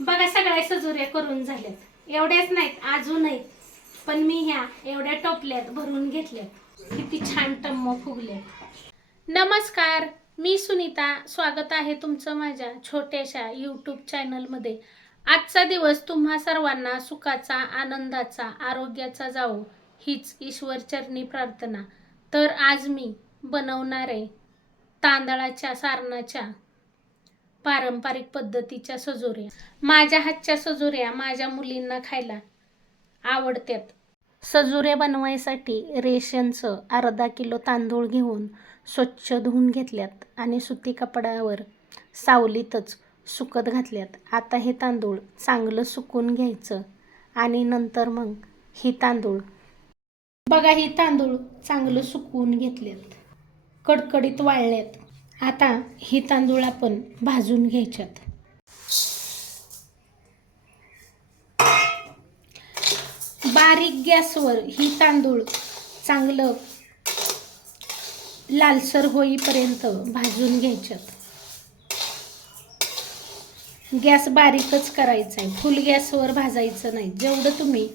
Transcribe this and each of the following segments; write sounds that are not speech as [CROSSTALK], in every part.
बघा सगळ्या सजुऱ्या करून झाल्यात एवढ्याच नाहीत अजूनही. पण मी ह्या एवढ्या टोपल्यात भरून घेतल्यात. किती छान टम्म फुगल्यात नमस्कार मी सुनीता. स्वागत आहे तुमचं माझ्या छोट्याशा यूट्यूब चॅनलमध्ये आजचा दिवस तुम्हा सर्वांना सुखाचा आनंदाचा आरोग्याचा जावो हीच ईश्वरचरणी प्रार्थना. तर आज मी बनवणार आहे तांदळाच्या सारणाच्या पारंपरिक पद्धतीच्या सजोऱ्या. माझ्या हातच्या सजोऱ्या माझ्या मुलींना खायला आवडत्यात सजोऱ्या बनवायसाठी रेशनचं अर्धा किलो तांदूळ घेऊन स्वच्छ धुवून घेतल्यात आणि सुती कपड्यावर सावलीतच सुकत घातल्यात. आता हे तांदूळ चांगलं सुकून घ्यायचं आणि नंतर मग ही तांदूळ. बघा ही तांदूळ चांगलं सुकवून घेतल्यात. कडकडीत वाळल्यात. आता ही तांदूळ आपण भाजून घ्यायच्यात. बारीक गॅसवर ही तांदूळ चांगलं लालसर होईपर्यंत भाजून घ्यायच्यात. गॅस बारीकच करायचा आहे फुल गॅसवर भाजायचं नाही. जेवढं तुम्ही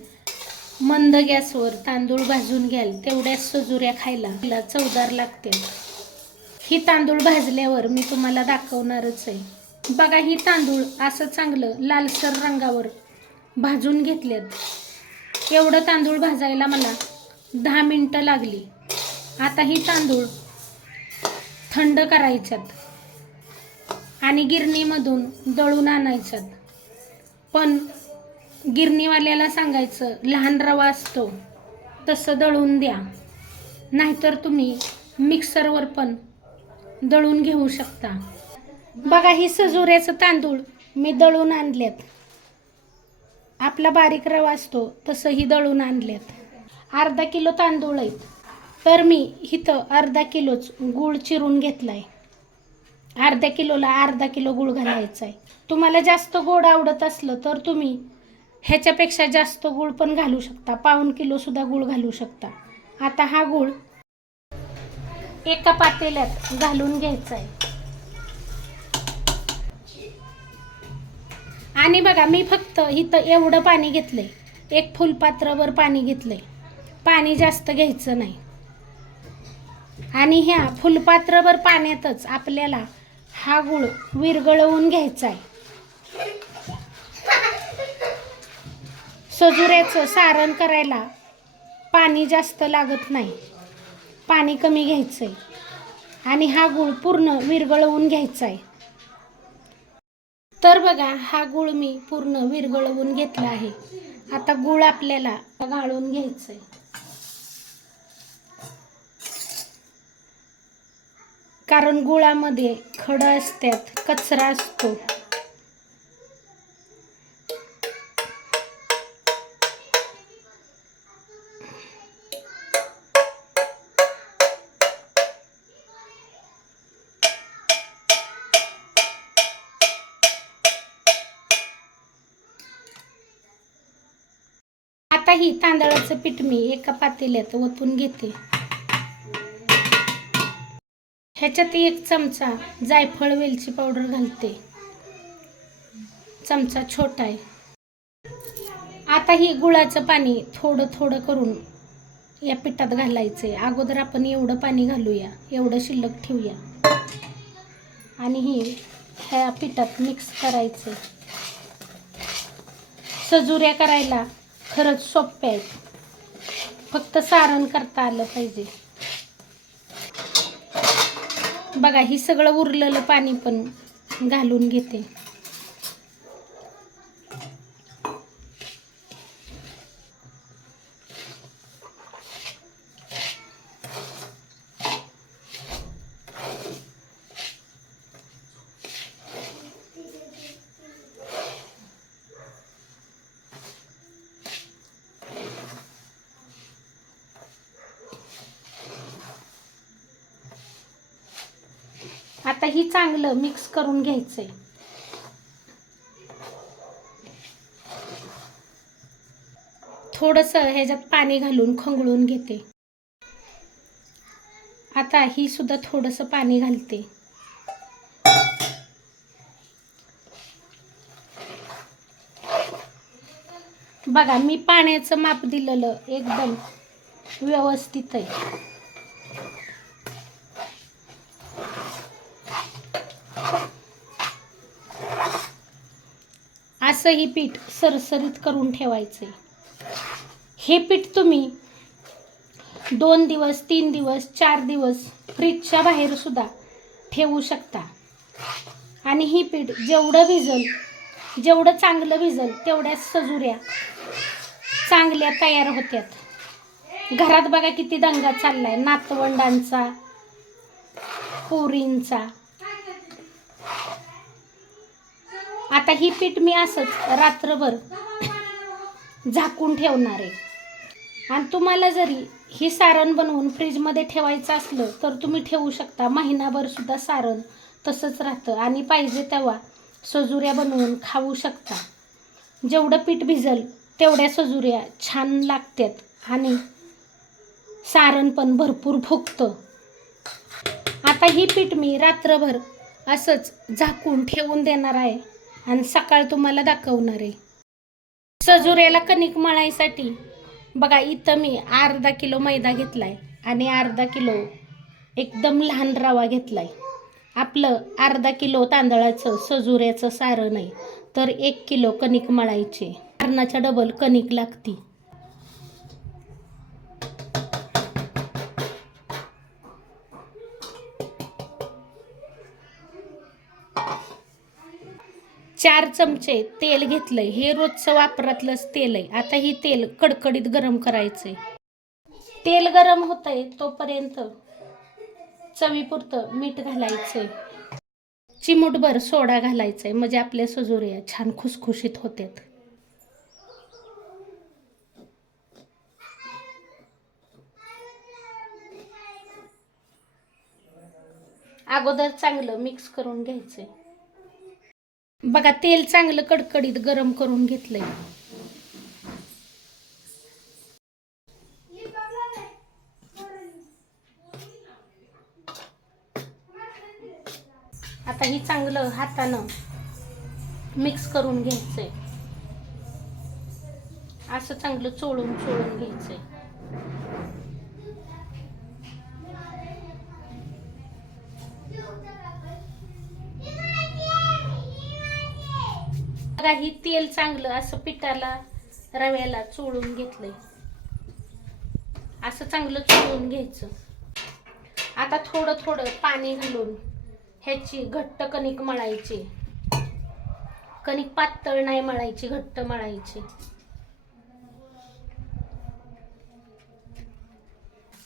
मंद गॅसवर तांदूळ भाजून घ्याल तेवढ्याच सजुऱ्या खायला तिला चवदार लागते ही तांदूळ भाजल्यावर मी तुम्हाला दाखवणारच आहे. बघा ही तांदूळ असं चांगलं लालसर रंगावर भाजून घेतल्यात. एवढं तांदूळ भाजायला मला दहा मिनटं लागली. आता ही तांदूळ थंड करायच्यात आणि गिरणीमधून दळून आणायच्यात. पण गिरणीवाल्याला सांगायचं लहान रवा असतो तसं दळून द्या. नाहीतर तुम्ही मिक्सरवर पण दळून घेऊ शकता. बघा ही सजुऱ्याचं तांदूळ मी दळून आणलेत. आपला बारीक रवा असतो तसंही दळून आणलेत. अर्धा किलो तांदूळ आहेत. तर मी इथं अर्धा किलोच गूळ चिरून घेतलाय. अर्ध्या किलोला अर्धा किलो गूळ घालायचा आहे तुम्हाला जास्त गोड आवडत असलं तर तुम्ही ह्याच्यापेक्षा जास्त गूळ पण घालू शकता. पाऊण किलोसुद्धा गूळ घालू शकता. आता हा गूळ एका पातेल्यात घालून घ्यायचं आहे आणि बघा मी फक्त इथं एवढं पाणी घेतलंय. एक फुलपात्रभर पाणी घेतलंय. पाणी जास्त घ्यायचं नाही. आणि ह्या फुलपात्रभर पाण्यातच आपल्याला हा गुळ विरघळवून घ्यायचा आहे सजुऱ्याचं सारण करायला पाणी जास्त लागत नाही. पाणी कमी घ्यायचं आहे आणि हा गुळ पूर्ण विरगळवून घ्यायचा आहे तर बघा हा गुळ मी पूर्ण विरगळवून घेतला आहे. आता गुळ आपल्याला गाळून घ्यायचं आहे कारण गुळामध्ये खडं असतात कचरा असतो. ही तांदळाचं पीठ मी एका पातेल्यात ओतून घेते. ह्याच्यात एक चमचा जायफळ वेलची पावडर घालते. चमचा छोटा आहे. आता ही गुळाचं पाणी थोडं थोडं करून या पिठात घालायचं आहे अगोदर आपण एवढं पाणी घालूया एवढं शिल्लक ठेवूया. आणि ही ह्या पिठात मिक्स करायचं सजुऱ्या करायला खरंच सोपे आहेत फक्त सारण करता आलं पाहिजे. बघा ही सगळं उरलेलं पाणी पण घालून घेते. आता ही चांगलं मिक्स करून घ्यायचं आहे थोडंसं ह्याच्यात पाणी घालून खंगळून घेते. आता ही सुद्धा थोडंसं पाणी घालते. बघा मी पाण्याचं माप दिलेलं एकदम व्यवस्थित आहे. असंही पीठ सरसरीत करून ठेवायचे. हे पीठ तुम्ही दोन दिवस तीन दिवस चार दिवस फ्रीजच्या बाहेरसुद्धा ठेवू शकता. आणि ही पीठ जेवढं भिजल जेवढं चांगलं भिजल तेवढ्या सजुऱ्या चांगल्या तयार होत्यात. घरात बघा किती दंगा चाललाय. नातवंडांचा पोरींचा. आता ही पीठ मी असंच रात्रभर झाकून ठेवणार आहे. आणि तुम्हाला जरी ही सारण बनवून फ्रीजमध्ये ठेवायचं असलं तर तुम्ही ठेवू शकता. महिनाभर सुद्धा सारण तसंच राहतं. आणि पाहिजे तेव्हा सजुऱ्या बनवून खाऊ शकता. जेवढं पीठ भिजल तेवढ्या सजुऱ्या छान लागतात. आणि सारण पण भरपूर फुगतं. आता ही पीठ मी रात्रभर असंच झाकून ठेवून देणार आहे. आणि सकाळ तुम्हाला दाखवणार आहे. सजुऱ्याला कणिक मळायसाठी. बघा इथं मी अर्धा किलो मैदा घेतलाय आणि अर्धा किलो एकदम लहान रवा घेतलाय. आपलं अर्धा किलो तांदळाचं सजुऱ्याचं सारण आहे. तर एक किलो कणिक मळायचे. सारणाच्या डबल कणिक लागती. चार चमचे तेल घेतलंय. हे रोजचं वापरातलंच तेल आहे. आता ही तेल कडकडीत गरम करायचंय. तेल गरम होतंय तोपर्यंत चवीपुरतं मीठ घालायचंय. चिमूटभर सोडा घालायचाय. म्हणजे आपल्या सजोऱ्या छान खुसखुशीत होतात अगोदर चांगलं मिक्स करून घ्यायचंय. बघा तेल चांगलं कडकडीत गरम करून घेतलंय. आता ही चांगलं हातानं मिक्स करून घ्यायचंय. असं चांगलं चोळून चोळून घ्यायचंय. ही तेल चांगलं असं पिठाला रव्याला चोळून घेतलंय. असं चांगलं चोळून घ्यायचं. आता थोडं थोडं पाणी घालून ह्याची घट्ट कणिक मळायची. कणिक पातळ नाही मळायची घट्ट मळायची.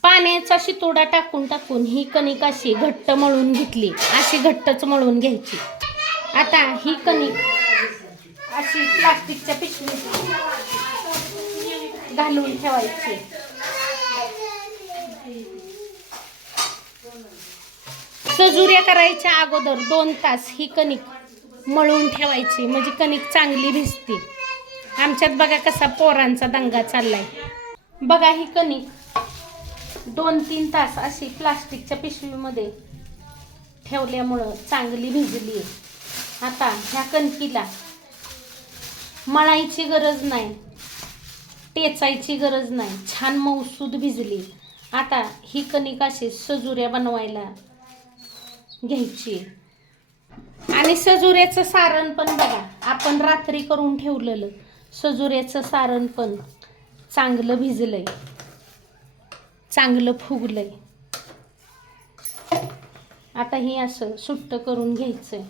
पाण्याचा शितोडा टाकून टाकून ही कणिक अशी घट्ट मळून घेतली. अशी घट्टच मळून घ्यायची. आता ही कणिक अशी प्लास्टिकच्या पिशवीत घालून ठेवायची. सजुऱ्या करायच्या अगोदर दोन तास ही कणिक मळून ठेवायची. म्हणजे कणिक चांगली भिजते. आमच्यात बघा कसा पोरांचा दंगा चाललाय. बघा ही कणिक दोन तीन तास अशी प्लास्टिकच्या पिशवीमध्ये ठेवल्यामुळं चांगली भिजली आहे आता ह्या कणकीला मळायची गरज नाही. टेचायची गरज नाही. छान मौसूद भिजली. आता ही कणिक अशी सजुऱ्या बनवायला घ्यायची. आणि सजुऱ्याचं सारण पण बघा आपण रात्री करून ठेवलेलं सजुऱ्याचं सारण पण चांगलं भिजलंय. चांगलं फुगलंय. आता हे असं सुट्ट करून घ्यायचंय.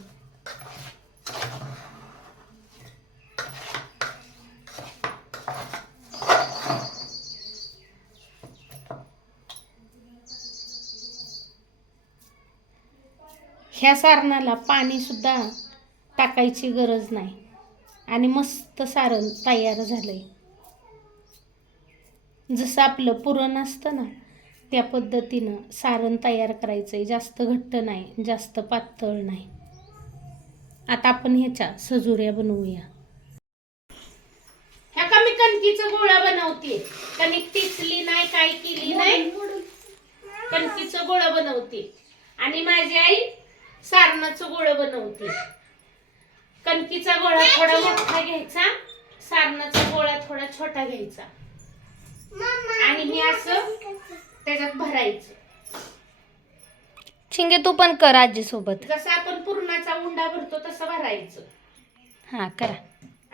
ह्या सारणाला पाणीसुद्धा टाकायची गरज नाही. आणि मस्त सारण तयार झालंय. जसं आपलं पुरण असतं ना त्या पद्धतीनं सारण तयार करायचं आहे जास्त घट्ट नाही जास्त पातळ नाही. आता आपण ह्याच्या सजुऱ्या बनवूया. ह्या का मी कणकीचा गोळा बनवते कणिक टिचली नाही काय केली नाही. कणकीचं गोळा बनवते आणि माझी आई सारणाचं गोळं बनवते. कणकीचा गोळा थोडा मोठा घ्यायचा सारणाचा गोळा थोडा छोटा घ्यायचा. आणि हे असं त्याच्यात भरायचं. शिंगे तू पण कर आजी सोबत जसं आपण पुरणाचा उंडा भरतो तसं भरायचं. हा करा.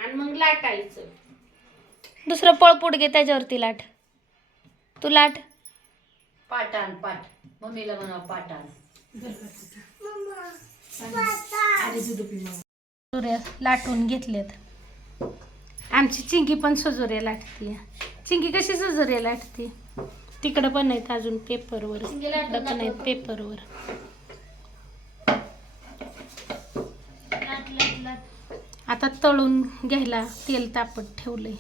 आणि मग लाटायचं. दुसरं पळपुड घे त्याच्यावरती लाट. तू लाट. पाटान पाट. मम्मीला म्हणा पाटान. लाटून घेतल्यात आमची चिंकी पण सजुऱ्या लाटते. चिंकी कशी सजुऱ्या लाटते? तिकडं पण आहेत अजून पेपरवर तिकडं पण आहेत पेपरवर आता तळून घ्यायला तेल तापत ठेवलंय.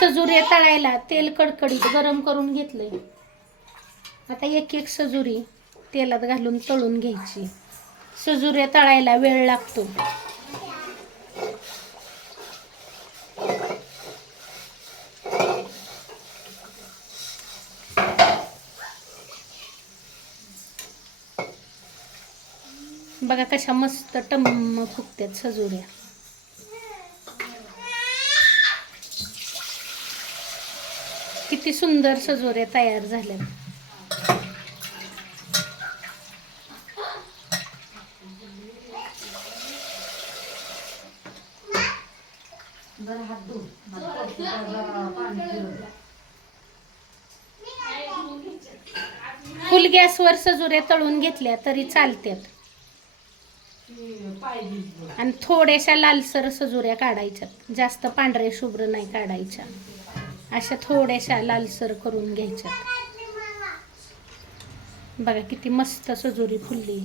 सजुरी तळायला तेल कडकडीत गरम करून घेतलंय. आता एक एक सजुरी तेलात घालून तळून घ्यायची. सजुऱ्या तळायला वेळ लागतो. बघा कशा मस्त टम्म फुकत्यात सजुऱ्या किती सुंदर सजोऱ्या तयार झाल्या. फुल गॅसवर सजुऱ्या तळून घेतल्या तरी भिजलो. आणि थोड्याशा लालसर सजुऱ्या काढायच्या जास्त पांढरे शुभ्र नाही काढायच्या. अशा थोड्याशा लालसर करून घ्यायच्या. बघा किती मस्त सजुरी फुलली.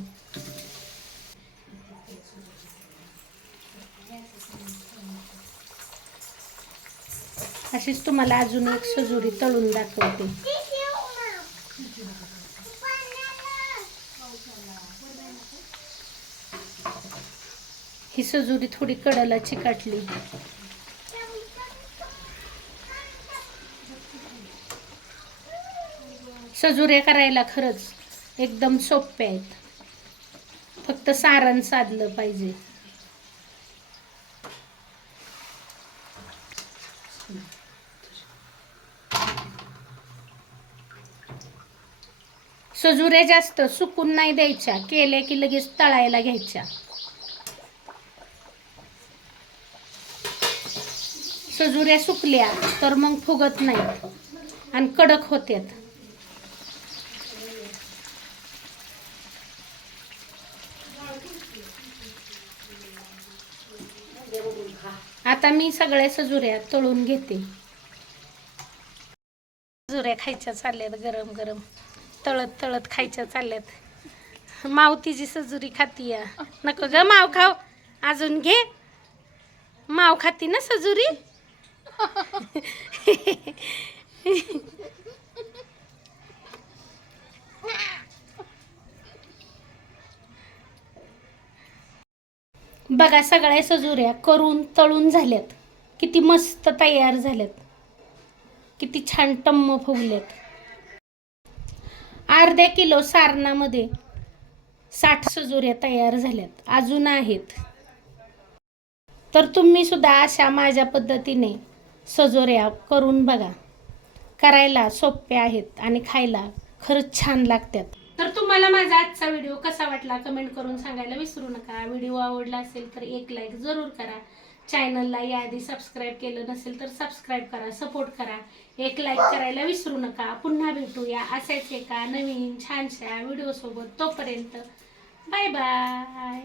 अशीच तुम्हाला अजून एक सजुरी तळून दाखवते. ही सजुरी थोडी कडला चिकाटली सजुऱ्या करायला खरंच एकदम सोप्या आहेत. फक्त सारण साधलं पाहिजे. सजुऱ्या जास्त सुकून नाही द्यायच्या केल्या की लगेच तळायला घ्यायच्या. सजुऱ्या सुकल्या तर मग फुगत नाहीत आणि कडक होत्यात आता मी सगळ्या सजुऱ्या तळून घेते. सजुऱ्या खायच्या चालल्यात गरम गरम. तळत तळत खायच्या चालल्यात. माव तिची सजुरी खाती या. नको ग माव खाव अजून घे. माव खाती ना सजुरी? [LAUGHS] बघा सगळ्या सजुऱ्या करून तळून झाल्यात. किती मस्त तयार झाल्यात. किती छान टम्म फुगल्यात. अर्ध्या किलो सारणामध्ये साठ सजुऱ्या तयार झाल्यात. अजून आहेत. तर तुम्ही सुद्धा अशा माझ्या पद्धतीने सजोऱ्या करून बघा. करायला सोप्या आहेत आणि खायला खरंच छान लागतात. तर तुम्हाला माझा आजचा व्हिडिओ कसा वाटला कमेंट करून सांगायला विसरू नका. व्हिडिओ आवडला असेल तर एक लाईक जरूर करा. चॅनलला याआधी सबस्क्राईब केलं नसेल तर सबस्क्राईब करा सपोर्ट करा. एक लाईक करायला विसरू नका. पुन्हा भेटूया असेच एका नवीन छानशा व्हिडिओसोबत तोपर्यंत. Bye bye